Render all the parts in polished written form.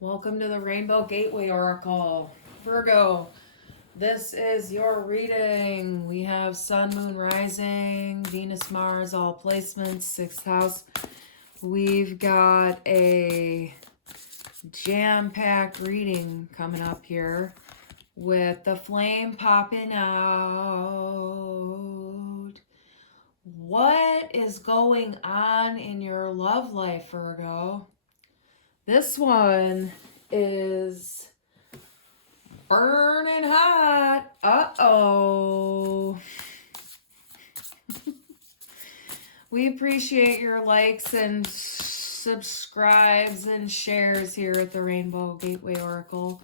Welcome to the Rainbow Gateway Oracle. Virgo, this is your reading. We have Sun, Moon, Rising, Venus, Mars, all placements, 6th house. We've got a jam-packed reading coming up here with the flame popping out. What is going on in your love life, Virgo? This one is burning hot. Uh-oh. We appreciate your likes and subscribes and shares here at the Rainbow Gateway Oracle.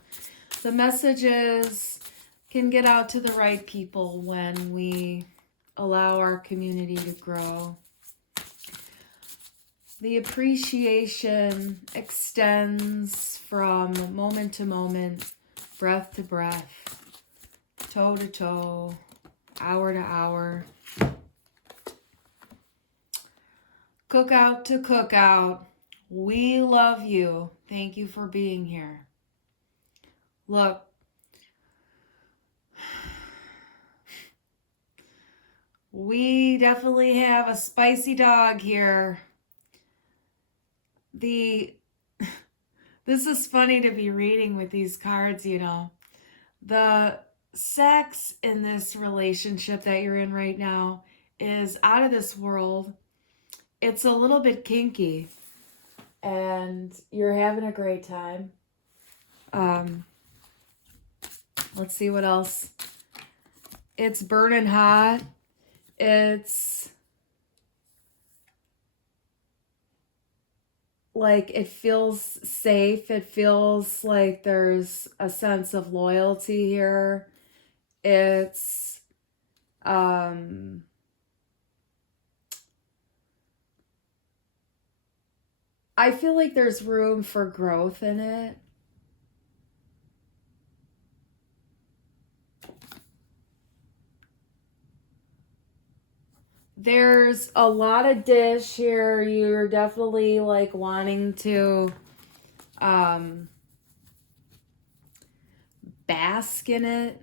The messages can get out to the right people when we allow our community to grow. The appreciation extends from moment to moment, breath to breath, toe to toe, hour to hour, cookout to cookout. We love you. Thank you for being here. Look, we definitely have a spicy dog here. This is funny to be reading with these cards, you know. The sex in this relationship that you're in right now is out of this world. It's a little bit kinky, and you're having a great time. Let's see what else. It's burning hot. It's like it feels safe. It feels like there's a sense of loyalty here. It's I feel like there's room for growth in it. There's a lot of dish here. You're definitely like wanting to bask in it.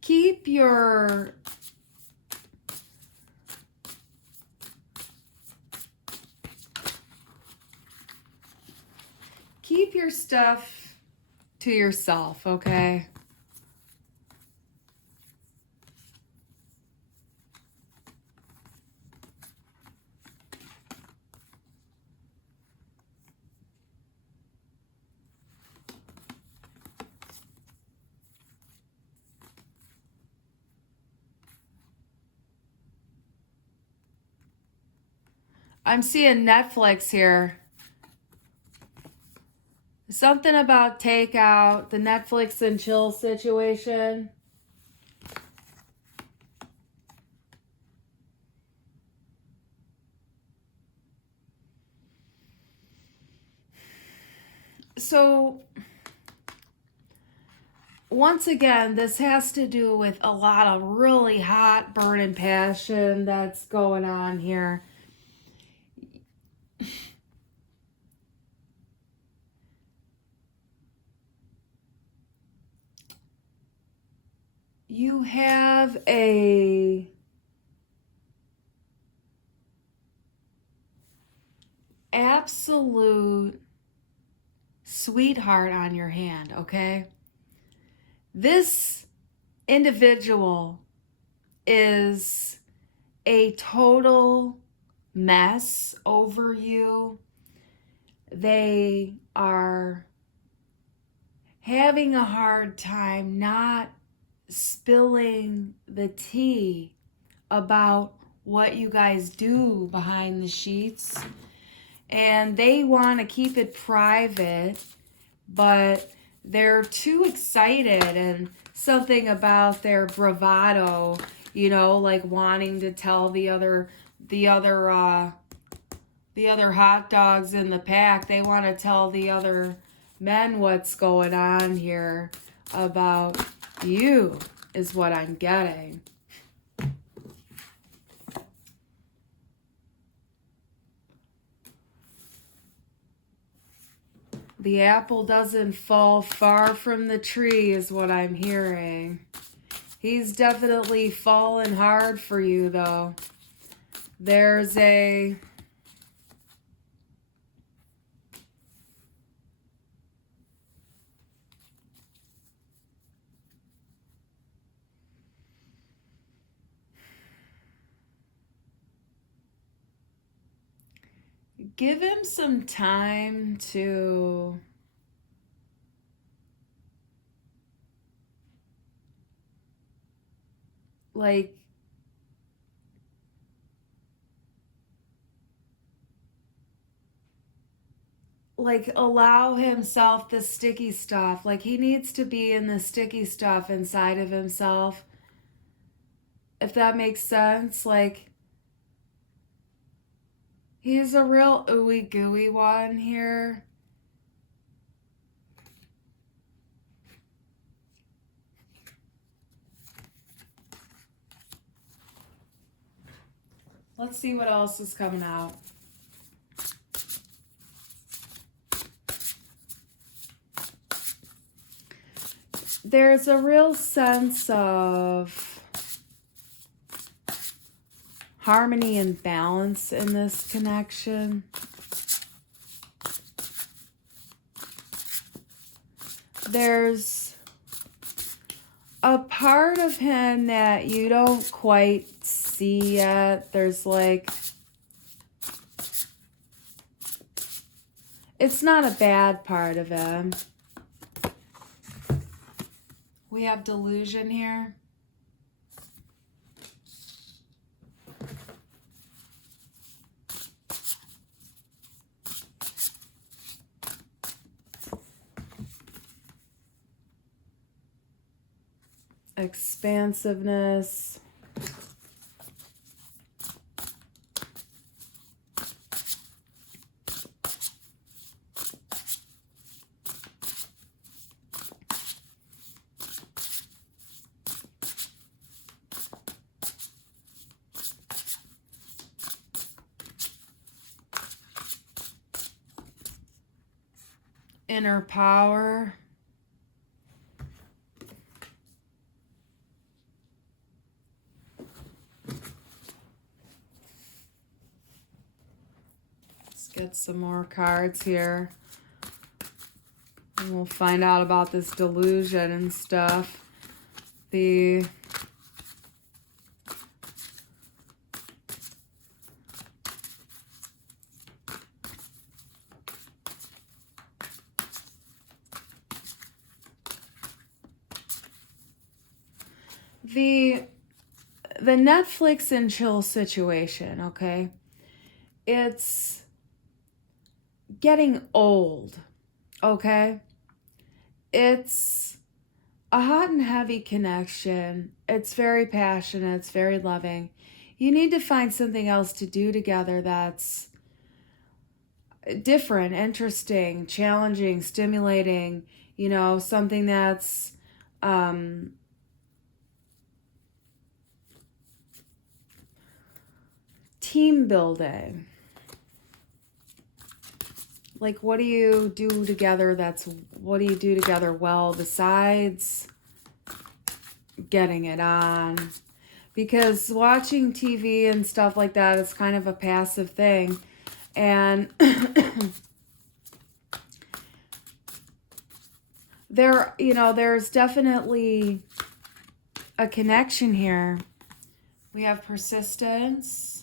Keep your stuff to yourself, okay? I'm seeing Netflix here. Something about takeout, the Netflix and chill situation. So, once again, this has to do with a lot of really hot burning passion that's going on here. You have a absolute sweetheart on your hand, okay? This individual is a total mess over you. They are having a hard time not spilling the tea about what you guys do behind the sheets. And they want to keep it private, but they're too excited, and something about their bravado, you know, like wanting to tell the other hot dogs in the pack. They want to tell the other men what's going on here about you, is what I'm getting. The apple doesn't fall far from the tree is what I'm hearing. He's definitely fallen hard for you, though. There's a... Give him some time to... like allow himself the sticky stuff. Like he needs to be in the sticky stuff inside of himself. If that makes sense. Like he's a real ooey gooey one here. Let's see what else is coming out. There's a real sense of harmony and balance in this connection. There's a part of him that you don't quite see yet. There's like, it's not a bad part of him. We have delusion here. Expansiveness. Inner power. Let's get some more cards here. And we'll find out about this delusion and stuff. The Netflix and chill situation, okay? It's getting old, okay? It's a hot and heavy connection. It's very passionate. It's very loving. You need to find something else to do together that's different, interesting, challenging, stimulating, you know, something that's team building. Like, what do you do together what do you do together well besides getting it on? Because watching TV and stuff like that is kind of a passive thing. And there's definitely a connection here. We have persistence.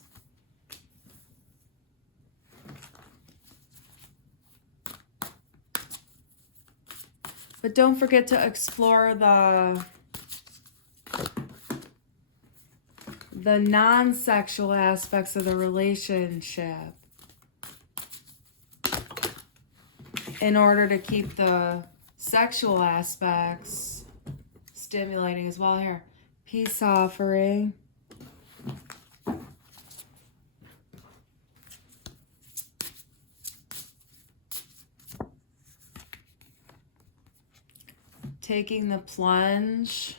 But don't forget to explore the non-sexual aspects of the relationship in order to keep the sexual aspects stimulating as well. Here, peace offering. Taking the plunge.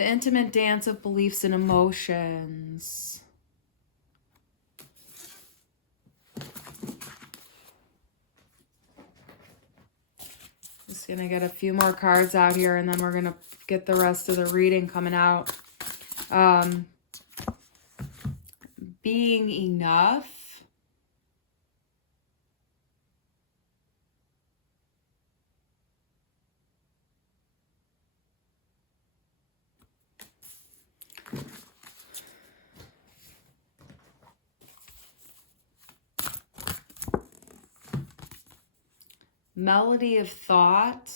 The intimate dance of beliefs and emotions. Just gonna get a few more cards out here, and then we're gonna get the rest of the reading coming out. Being enough. Melody of thought.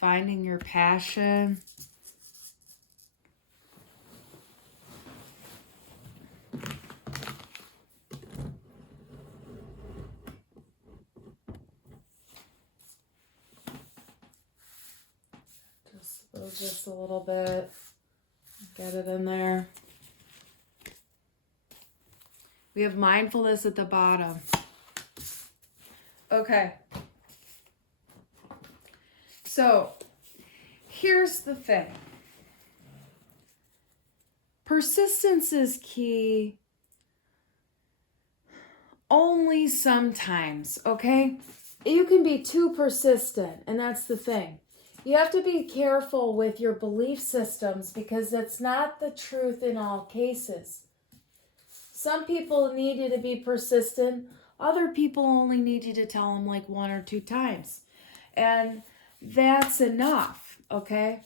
Finding your passion. Just a little bit. Get it in there. We have mindfulness at the bottom. Okay. So, here's the thing. Persistence is key only sometimes, okay? You can be too persistent, and that's the thing. You have to be careful with your belief systems because that's not the truth in all cases. Some people need you to be persistent. Other people only need you to tell them like 1 or 2 times. And that's enough, okay?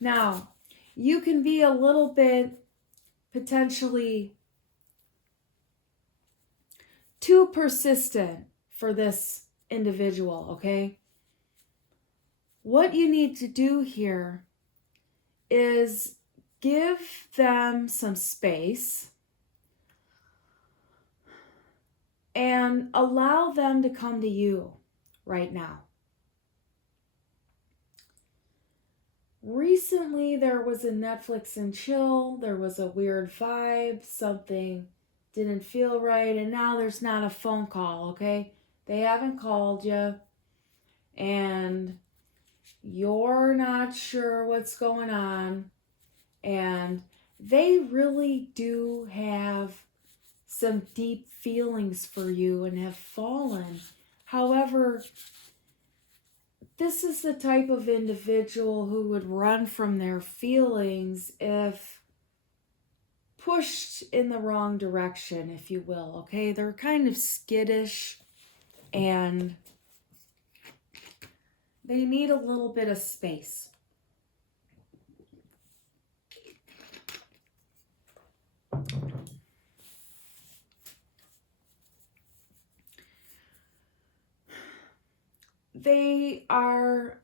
Now, you can be a little bit potentially too persistent for this individual, okay? What you need to do here is give them some space and allow them to come to you right now. Recently, there was a Netflix and chill. There was a weird vibe. Something didn't feel right. And now there's not a phone call, okay? They haven't called you. And you're not sure what's going on. And they really do have some deep feelings for you and have fallen. However, this is the type of individual who would run from their feelings if pushed in the wrong direction, if you will, okay? They're kind of skittish and they need a little bit of space. They are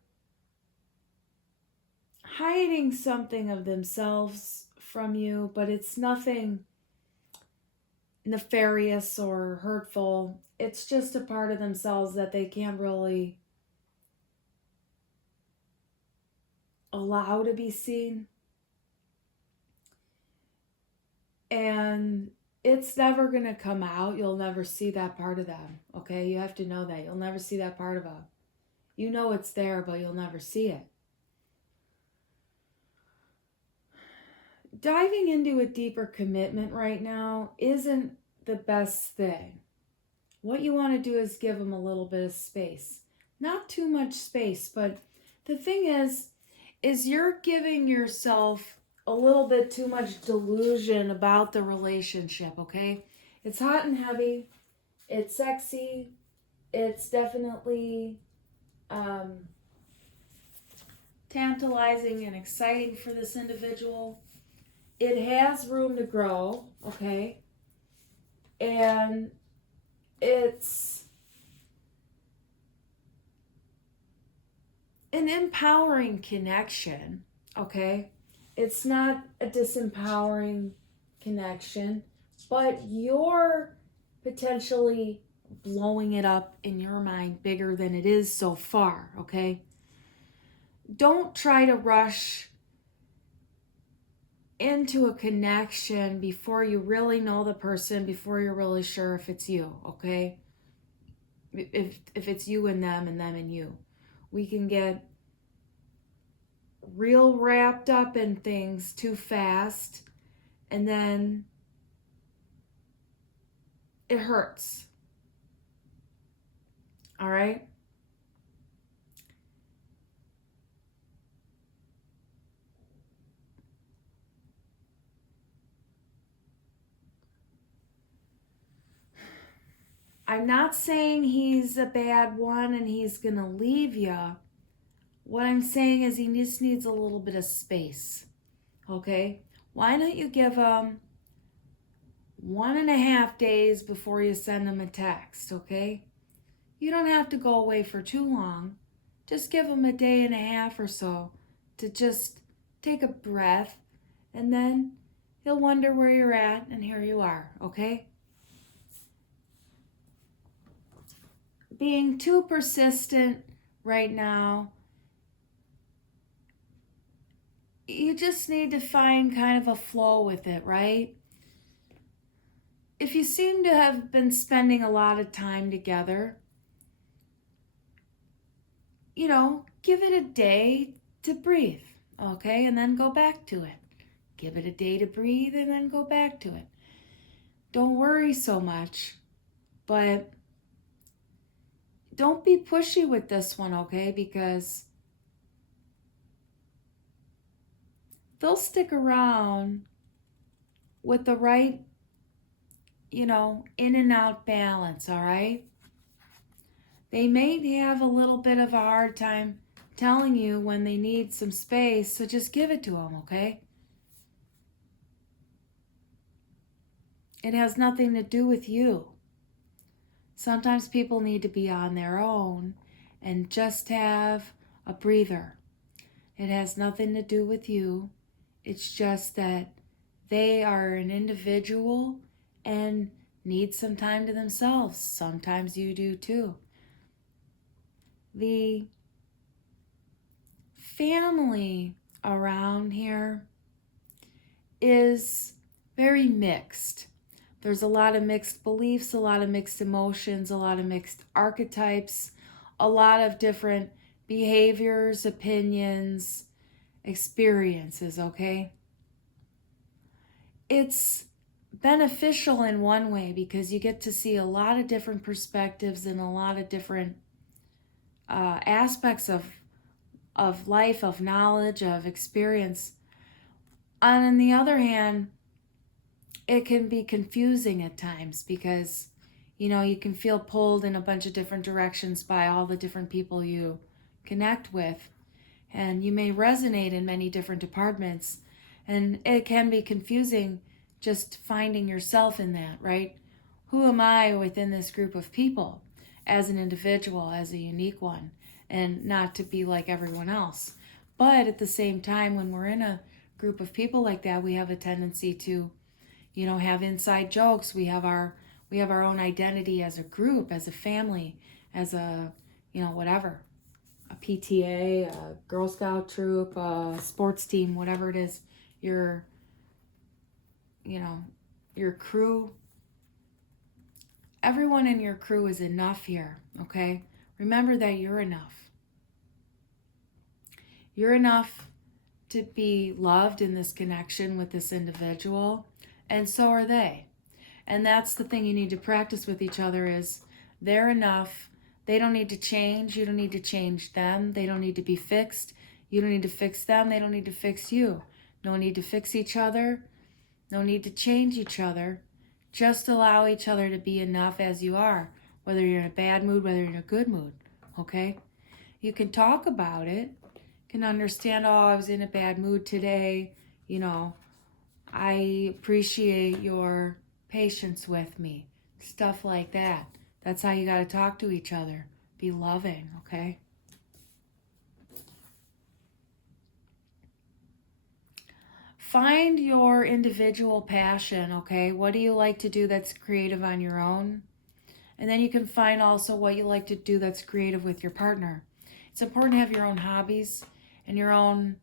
hiding something of themselves from you, but it's nothing nefarious or hurtful. It's just a part of themselves that they can't really allow to be seen. And it's never going to come out. You'll never see that part of them, okay? You have to know that. You'll never see that part of them. You know it's there, but you'll never see it. Diving into a deeper commitment right now isn't the best thing. What you want to do is give them a little bit of space. Not too much space, but the thing is you're giving yourself a little bit too much delusion about the relationship, okay? It's hot and heavy. It's sexy. It's definitely tantalizing and exciting for this individual. It has room to grow, okay? And it's an empowering connection, okay? It's not a disempowering connection, but you're potentially blowing it up in your mind bigger than it is so far, okay? Don't try to rush into a connection before you really know the person, before you're really sure if it's you, okay? If it's you and them and you. We can get real wrapped up in things too fast, and then it hurts. All right? I'm not saying he's a bad one and he's going to leave you. What I'm saying is he just needs a little bit of space. Okay? Why don't you give him 1.5 days before you send him a text, okay? You don't have to go away for too long. Just give him a day and a half or so to just take a breath, and then he'll wonder where you're at, and here you are, okay? Being too persistent right now, you just need to find kind of a flow with it, right? If you seem to have been spending a lot of time together, give it a day to breathe, okay? And then go back to it. Give it a day to breathe and then go back to it. Don't worry so much, but don't be pushy with this one, okay? Because they'll stick around with the right, in and out balance, all right? They may have a little bit of a hard time telling you when they need some space, so just give it to them, okay? It has nothing to do with you. Sometimes people need to be on their own and just have a breather. It has nothing to do with you. It's just that they are an individual and need some time to themselves. Sometimes you do too. The family around here is very mixed. There's a lot of mixed beliefs, a lot of mixed emotions, a lot of mixed archetypes, a lot of different behaviors, opinions, experiences, okay? It's beneficial in one way because you get to see a lot of different perspectives and a lot of different aspects of life, of knowledge, of experience. And on the other hand, it can be confusing at times because, you can feel pulled in a bunch of different directions by all the different people you connect with. And you may resonate in many different departments. And it can be confusing just finding yourself in that, right? Who am I within this group of people as an individual, as a unique one, and not to be like everyone else. But at the same time, when we're in a group of people like that, we have a tendency to, have inside jokes. We have our own identity as a group, as a family, as a, whatever, a PTA, a Girl Scout troop, a sports team, whatever it is, your crew. Everyone in your crew is enough here, okay? Remember that you're enough. You're enough to be loved in this connection with this individual, and so are they. And that's the thing you need to practice with each other is they're enough. They don't need to change. You don't need to change them. They don't need to be fixed. You don't need to fix them. They don't need to fix you. No need to fix each other. No need to change each other. Just allow each other to be enough as you are, whether you're in a bad mood, whether you're in a good mood, okay? You can talk about it, can understand, I was in a bad mood today, I appreciate your patience with me, stuff like that. That's how you got to talk to each other. Be loving, okay? Find your individual passion, okay? What do you like to do that's creative on your own? And then you can find also what you like to do that's creative with your partner. It's important to have your own hobbies and your own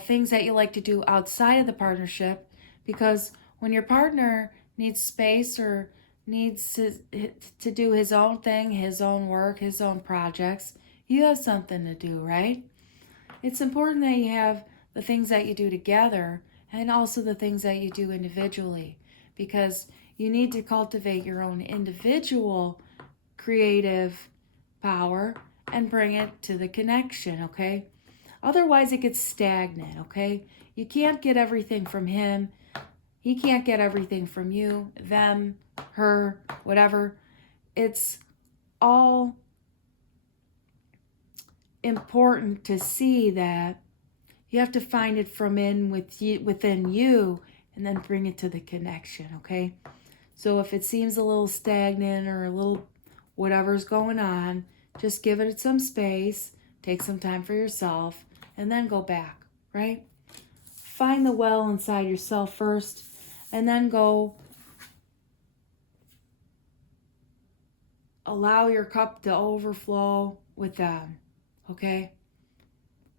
things that you like to do outside of the partnership, because when your partner needs space or needs to do his own thing, his own work, his own projects, you have something to do, right? It's important that you have the things that you do together and also the things that you do individually, because you need to cultivate your own individual creative power and bring it to the connection, okay? Otherwise, it gets stagnant, okay? You can't get everything from him. He can't get everything from you, them, her, whatever. It's all important to see that you have to find it from within you and then bring it to the connection, okay? So if it seems a little stagnant or a little whatever's going on, just give it some space, take some time for yourself, and then go back, right? Find the well inside yourself first, and then go allow your cup to overflow with them, okay?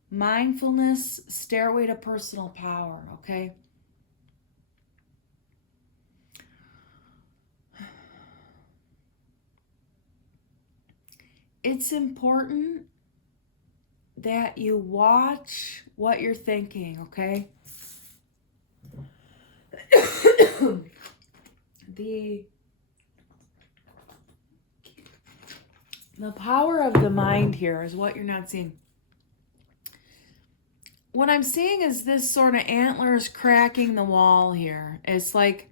Mindfulness, stairway to personal power, okay? It's important that you watch what you're thinking, okay? The power of the mind here is what you're not seeing. What I'm seeing is this sort of antlers cracking the wall here. It's like,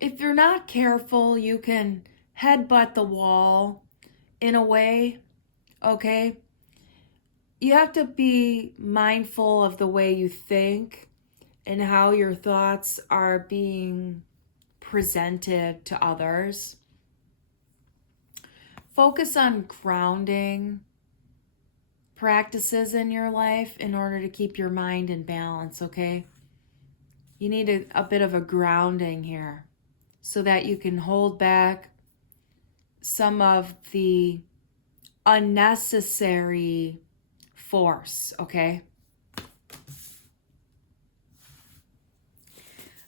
if you're not careful, you can headbutt the wall in a way, okay? You have to be mindful of the way you think and how your thoughts are being presented to others. Focus on grounding practices in your life in order to keep your mind in balance, okay? You need a bit of a grounding here so that you can hold back some of the unnecessary force, okay?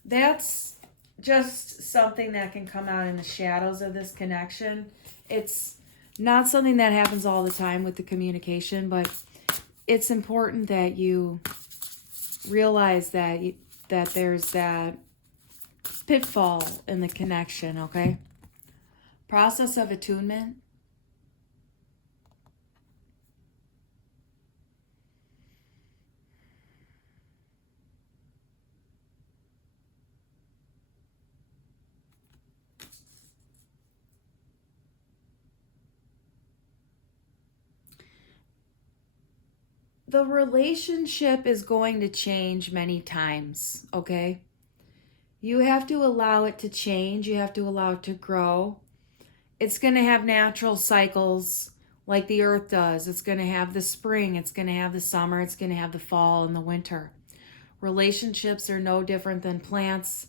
That's just something that can come out in the shadows of this connection. It's not something that happens all the time with the communication, but it's important that you realize that there's that pitfall in the connection, okay? Process of attunement. The relationship is going to change many times, okay? You have to allow it to change. You have to allow it to grow. It's going to have natural cycles like the earth does. It's going to have the spring. It's going to have the summer. It's going to have the fall and the winter. Relationships are no different than plants.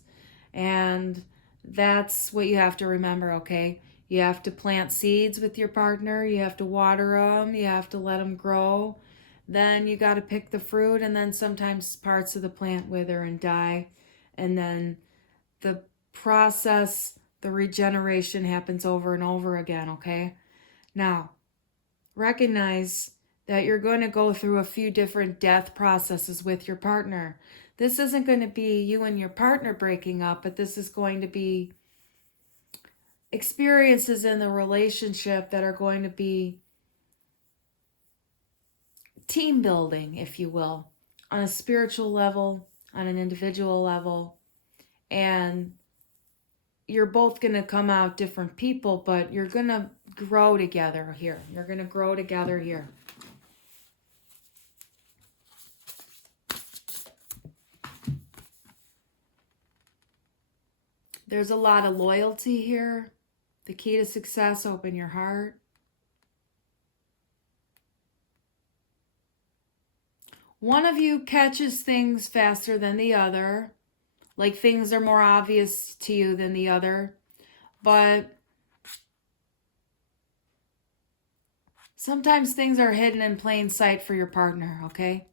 And that's what you have to remember, okay? You have to plant seeds with your partner. You have to water them. You have to let them grow. Then you got to pick the fruit, and then sometimes parts of the plant wither and die. And then the process, the regeneration happens over and over again, okay? Now, recognize that you're going to go through a few different death processes with your partner. This isn't going to be you and your partner breaking up, but this is going to be experiences in the relationship that are going to be team building, if you will, on a spiritual level, on an individual level. And you're both going to come out different people, but you're going to grow together here. You're going to grow together here. There's a lot of loyalty here. The key to success, open your heart. One of you catches things faster than the other. Like things are more obvious to you than the other. But sometimes things are hidden in plain sight for your partner, okay?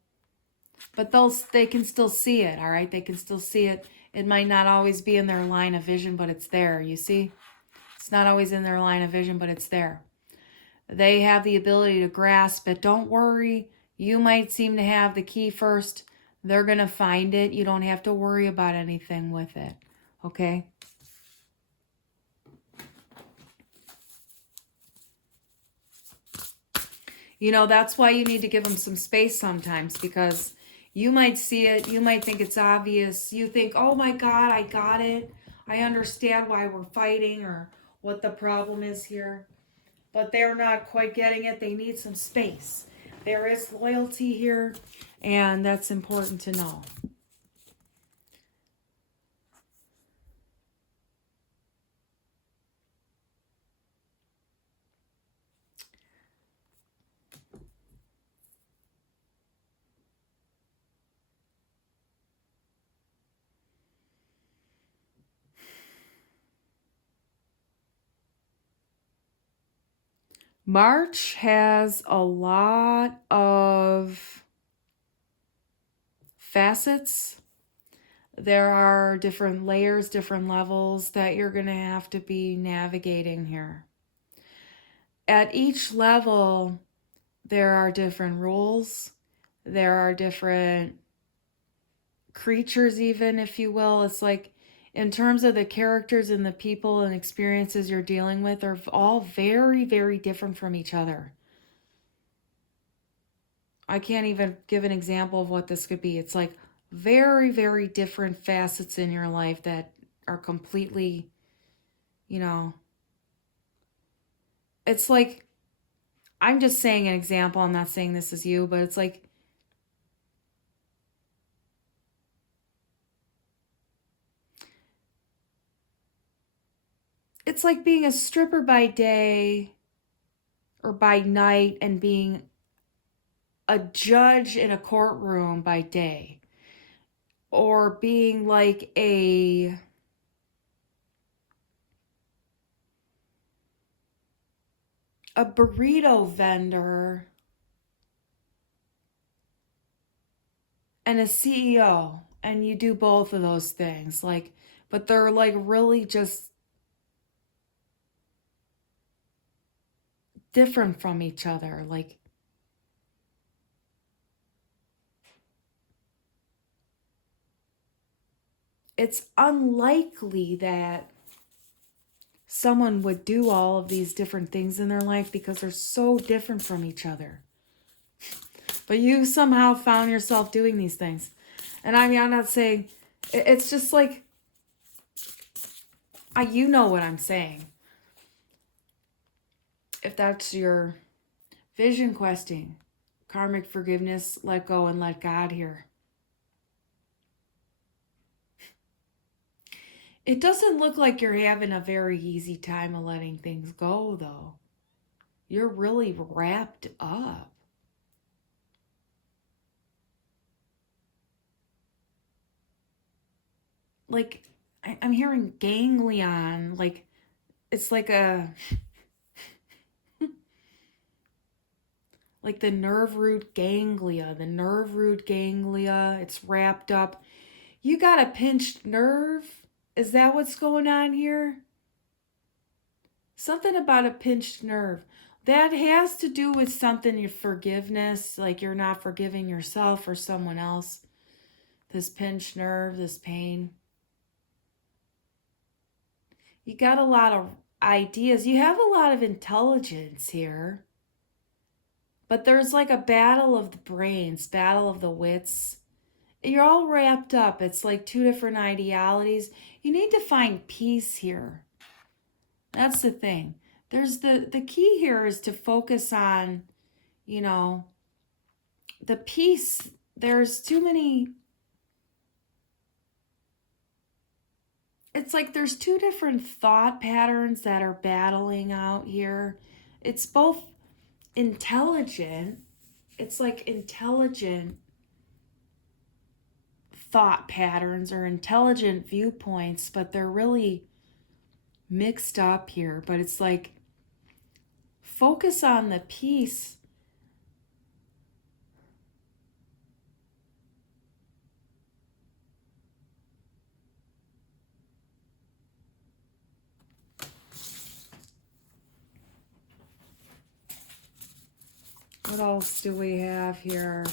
But they can still see it, all right? They can still see it. It might not always be in their line of vision, but it's there, you see? It's not always in their line of vision, but it's there. They have the ability to grasp it. Don't worry. You might seem to have the key first. They're going to find it. You don't have to worry about anything with it. Okay? You know, that's why you need to give them some space sometimes, because you might see it. You might think it's obvious. You think, oh my God, I got it. I understand why we're fighting or what the problem is here. But they're not quite getting it. They need some space. There is loyalty here, and that's important to know. March has a lot of facets. There are different layers, different levels that you're going to have to be navigating here. At each level, there are different rules. There are different creatures, even, if you will. It's like, in terms of the characters and the people and experiences you're dealing with, are all very, very different from each other. I can't even give an example of what this could be. It's like very, very different facets in your life that are completely, you know, it's like, I'm just saying an example. I'm not saying this is you, but it's like, it's like being a stripper by day or by night and being a judge in a courtroom by day, or being like a burrito vendor and a CEO, and you do both of those things, like, but they're like really just different from each other. Like, it's unlikely that someone would do all of these different things in their life because they're so different from each other. But you somehow found yourself doing these things. And I mean, I'm not saying, it's just like, you know what I'm saying. If that's your vision questing, karmic forgiveness, let go and let God here. It doesn't look like you're having a very easy time of letting things go, though. You're really wrapped up. Like, I'm hearing ganglion. Like, it's like a... like the nerve root ganglia. The nerve root ganglia, it's wrapped up. You got a pinched nerve? Is that what's going on here? Something about a pinched nerve. That has to do with something, your forgiveness, like you're not forgiving yourself or someone else. This pinched nerve, this pain. You got a lot of ideas. You have a lot of intelligence here. But there's like a battle of the brains, battle of the wits. You're all wrapped up. It's like two different ideologies. You need to find peace here. That's the thing. There's the key here is to focus on, you know, the peace. There's too many. It's like there's two different thought patterns that are battling out here. It's both intelligent. It's like intelligent thought patterns or intelligent viewpoints, but they're really mixed up here. But it's like, focus on the peace. What else do we have here?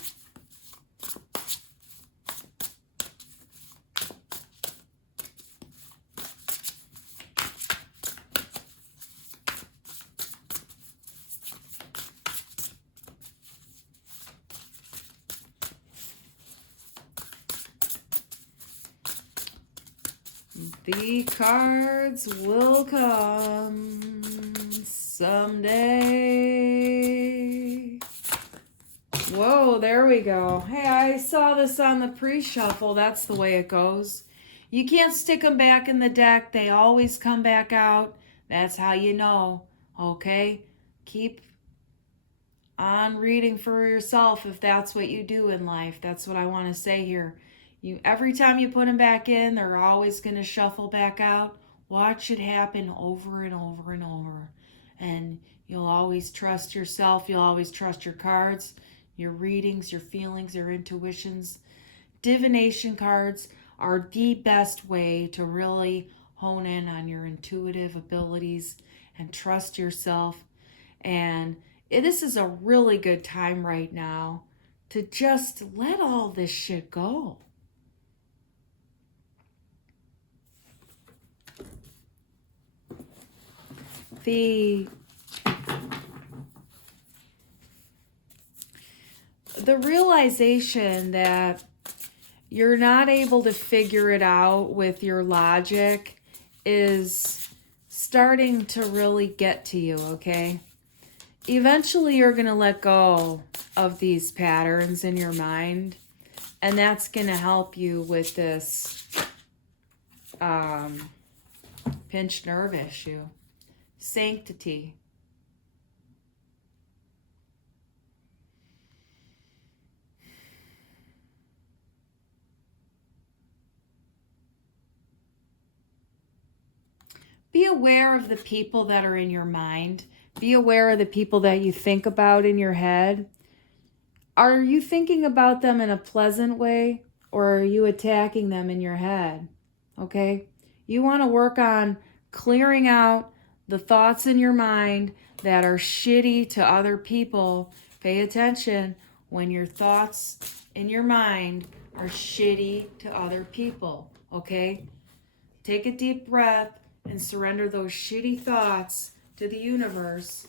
The cards will come someday. Whoa, there we go. Hey, I saw this on the pre-shuffle. That's the way it goes. You can't stick them back in the deck. They always come back out. That's how you know, okay? Keep on reading for yourself if that's what you do in life. That's what I want to say here. Every time you put them back in, they're always going to shuffle back out. Watch it happen over and over and over. And you'll always trust yourself. You'll always trust your cards, your readings, your feelings, your intuitions. Divination cards are the best way to really hone in on your intuitive abilities and trust yourself. And this is a really good time right now to just let all this shit go. The realization that you're not able to figure it out with your logic is starting to really get to you, okay? Eventually you're going to let go of these patterns in your mind, and that's going to help you with this pinched nerve issue. Sanctity. Be aware of the people that are in your mind. Be aware of the people that you think about in your head. Are you thinking about them in a pleasant way, or are you attacking them in your head? Okay? You want to work on clearing out the thoughts in your mind that are shitty to other people. Pay attention when your thoughts in your mind are shitty to other people, okay? Take a deep breath and surrender those shitty thoughts to the universe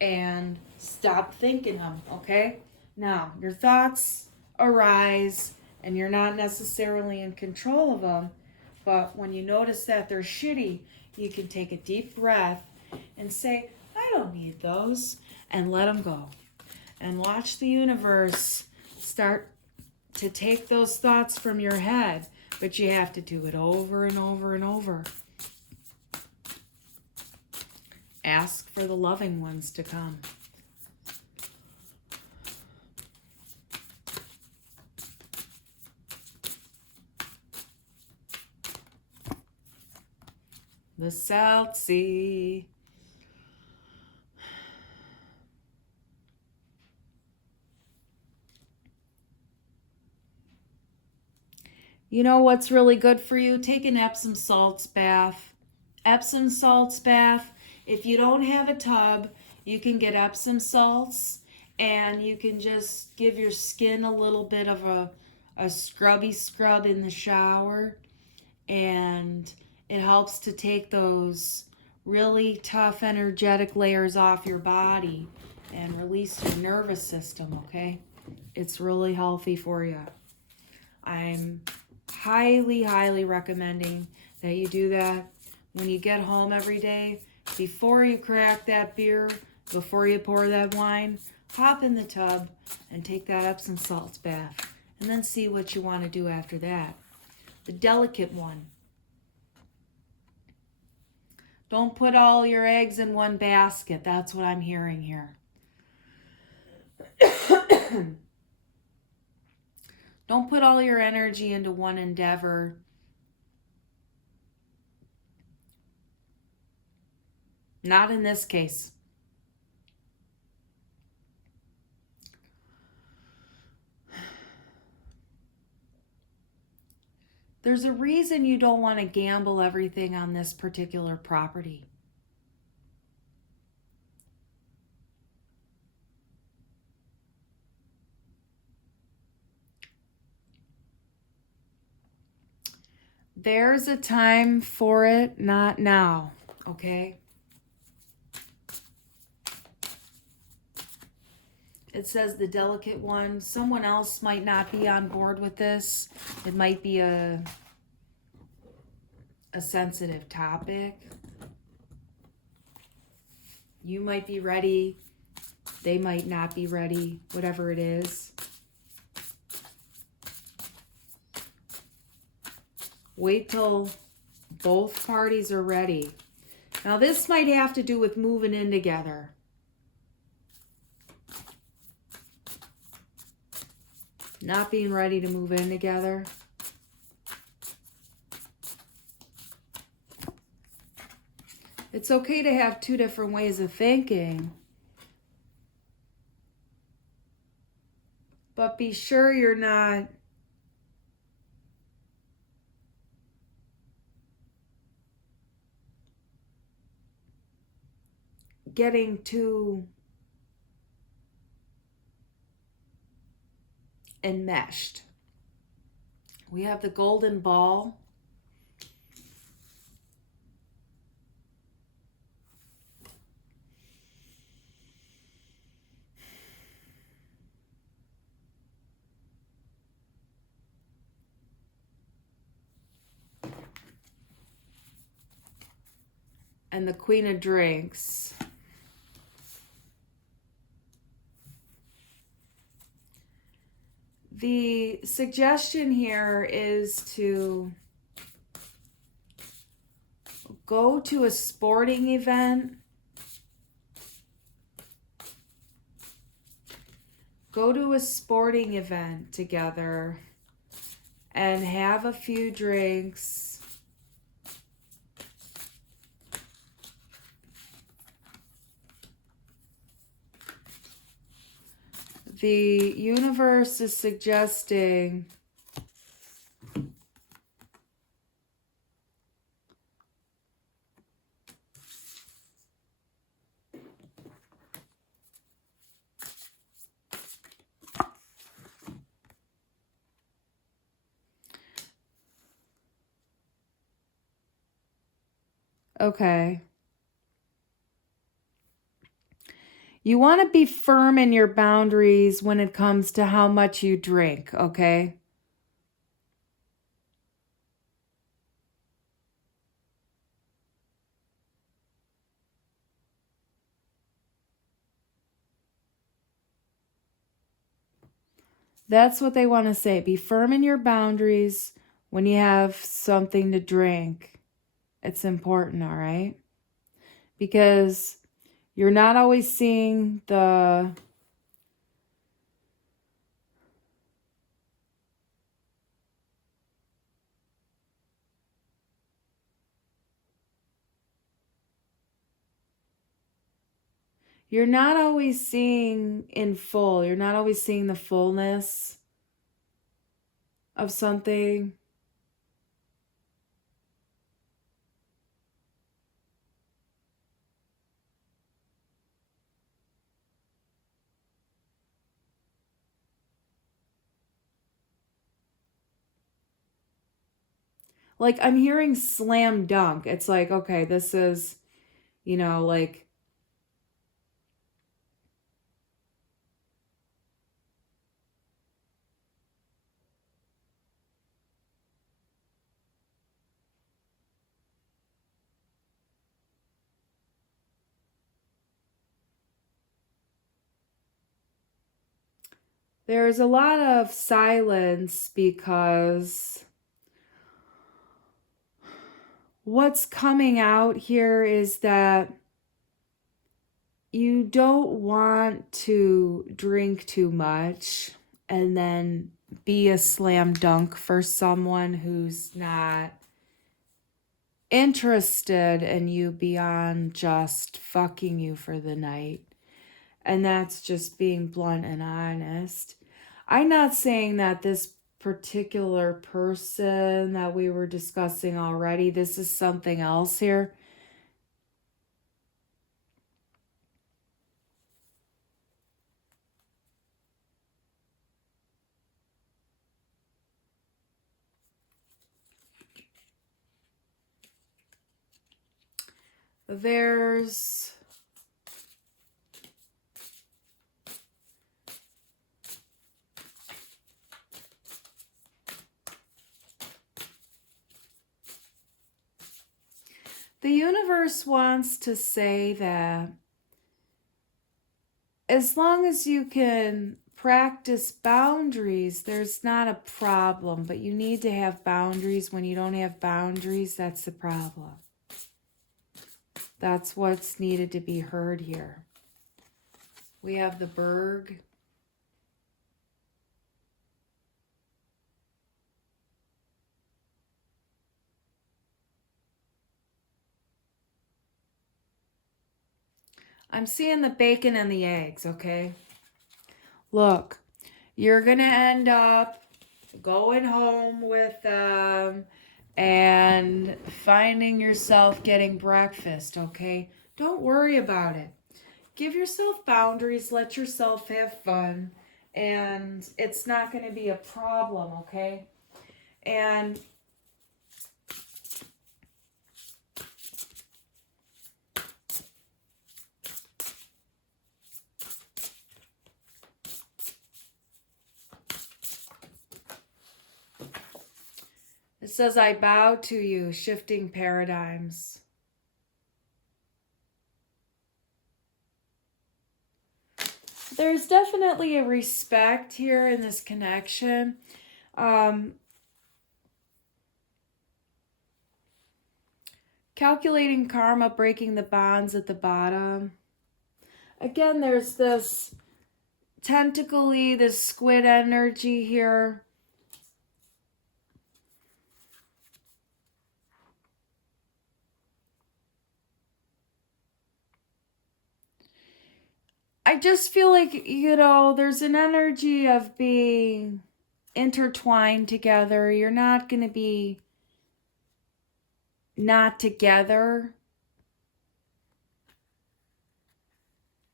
and stop thinking them, okay? Now, your thoughts arise and you're not necessarily in control of them, but when you notice that they're shitty, you can take a deep breath and say, I don't need those, and let them go. And watch the universe start to take those thoughts from your head, but you have to do it over and over and over. Ask for the loving ones to come. The South Sea. You know what's really good for you? Take an Epsom salts bath. Epsom salts bath. If you don't have a tub, you can get Epsom salts and you can just give your skin a little bit of a scrubby scrub in the shower, and it helps to take those really tough energetic layers off your body and release your nervous system, okay? It's really healthy for you. I'm highly, highly recommending that you do that when you get home every day. Before you crack that beer, before you pour that wine, hop in the tub and take that Epsom salts bath, and then see what you want to do after that. The delicate one. Don't put all your eggs in one basket. That's what I'm hearing here. Don't put all your energy into one endeavor. Not in this case. There's a reason you don't want to gamble everything on this particular property. there's a time for it, not now, okay? It says the delicate one. Someone else might not be on board with this. It might be a sensitive topic. You might be ready. They might not be ready, whatever it is. Wait till both parties are ready. Now this might have to do with moving in together. Not being ready to move in together. It's okay to have two different ways of thinking. But be sure you're not getting too enmeshed. We have the golden ball. And the Queen of Drinks. The suggestion here is to go to a sporting event. Go to a sporting event together and have a few drinks. The universe is suggesting okay. You want to be firm in your boundaries when it comes to how much you drink, okay? That's what they want to say. Be firm in your boundaries when you have something to drink. It's important, all right? Because you're not always seeing the you're not always seeing in full. You're not always seeing the fullness of something. Like, I'm hearing slam dunk. It's like, okay, this is, like, there's a lot of silence because what's coming out here is that you don't want to drink too much and then be a slam dunk for someone who's not interested in you beyond just fucking you for the night. And that's just being blunt and honest. I'm not saying that this particular person that we were discussing already, this is something else here. there's the universe wants to say that as long as you can practice boundaries, there's not a problem, but you need to have boundaries. When you don't have boundaries, that's the problem. That's what's needed to be heard here. We have the Berg. I'm seeing the bacon and the eggs, okay? Look, you're going to end up going home with them and finding yourself getting breakfast, okay? Don't worry about it. Give yourself boundaries, let yourself have fun, and it's not going to be a problem, okay? And it says, I bow to you, shifting paradigms. There's definitely a respect here in this connection. Calculating karma, breaking the bonds at the bottom. Again, there's this tentacly, this squid energy here. I just feel like, there's an energy of being intertwined together. You're not going to be not together.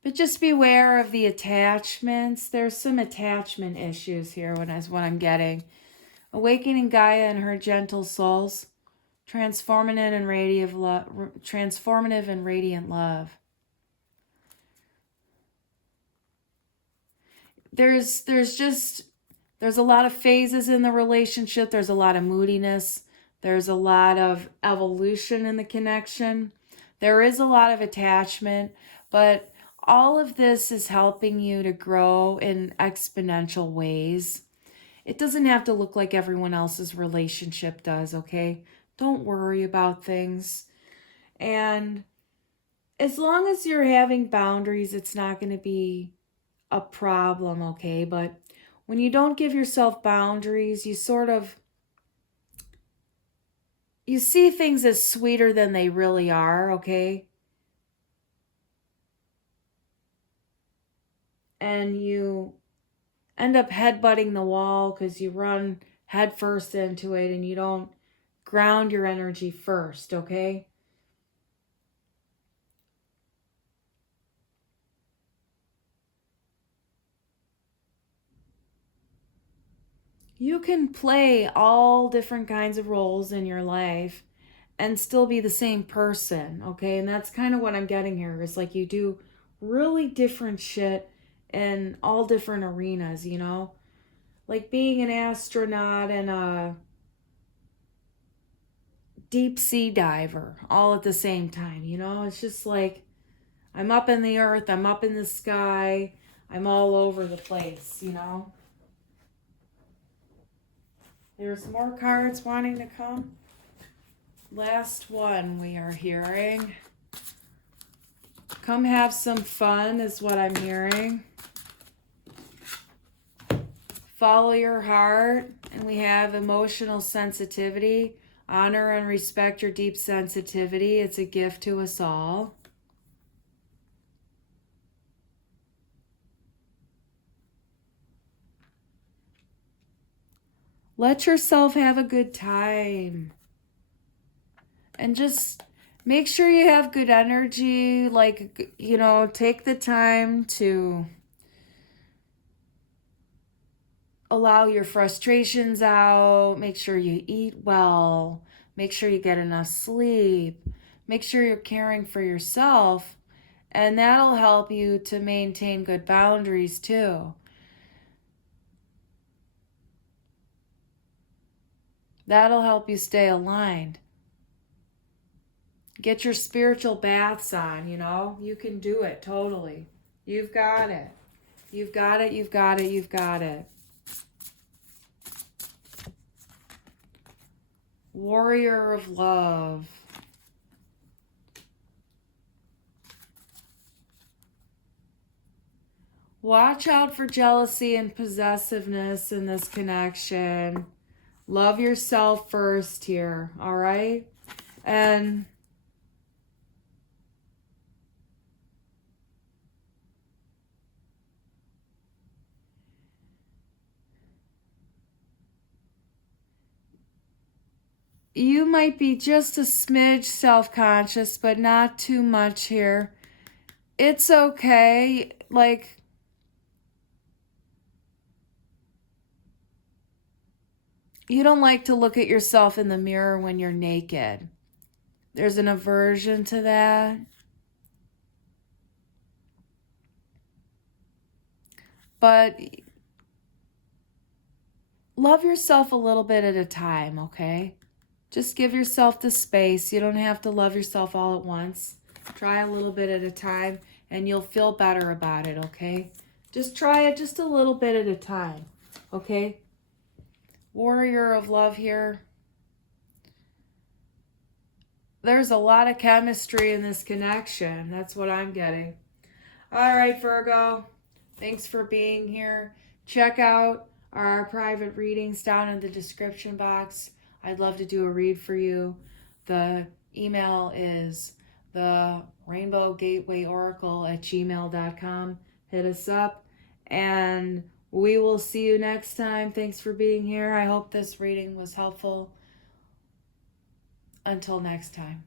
But just beware of the attachments. There's some attachment issues here is what I'm getting. Awakening Gaia and her gentle souls. Transformative and radiant love. There's a lot of phases in the relationship. There's a lot of moodiness. There's a lot of evolution in the connection. There is a lot of attachment, but all of this is helping you to grow in exponential ways. It doesn't have to look like everyone else's relationship does, okay? Don't worry about things. And as long as you're having boundaries, it's not going to be a problem, okay? But when you don't give yourself boundaries, you see things as sweeter than they really are, okay? And you end up headbutting the wall because you run headfirst into it and you don't ground your energy first, okay? You can play all different kinds of roles in your life and still be the same person, okay? And that's kind of what I'm getting here. Is like you do really different shit in all different arenas, Like being an astronaut and a deep sea diver all at the same time, It's just like I'm up in the earth, I'm up in the sky, I'm all over the place, There's more cards wanting to come. Last one we are hearing. Come have some fun is what I'm hearing. Follow your heart. And we have emotional sensitivity. Honor and respect your deep sensitivity. It's a gift to us all. Let yourself have a good time. And just make sure you have good energy. Like, take the time to allow your frustrations out. Make sure you eat well. Make sure you get enough sleep. make sure you're caring for yourself, and that'll help you to maintain good boundaries too. That'll help you stay aligned. Get your spiritual baths on, you know? You can do it, totally. You've got it. You've got it, you've got it, you've got it. Warrior of love. Watch out for jealousy and possessiveness in this connection. Love yourself first here, all right? And you might be just a smidge self-conscious, but not too much here. It's okay. Like, you don't like to look at yourself in the mirror when you're naked. There's an aversion to that. But love yourself a little bit at a time, okay? Just give yourself the space. You don't have to love yourself all at once. Try a little bit at a time, and you'll feel better about it, okay? Just try it just a little bit at a time, okay? Warrior of love here. There's a lot of chemistry in this connection. That's what I'm getting. All right, Virgo. Thanks for being here. Check out our private readings down in the description box. I'd love to do a read for you. The email is the rainbowgatewayoracle@gmail.com. Hit us up, and we will see you next time. Thanks for being here. I hope this reading was helpful. Until next time.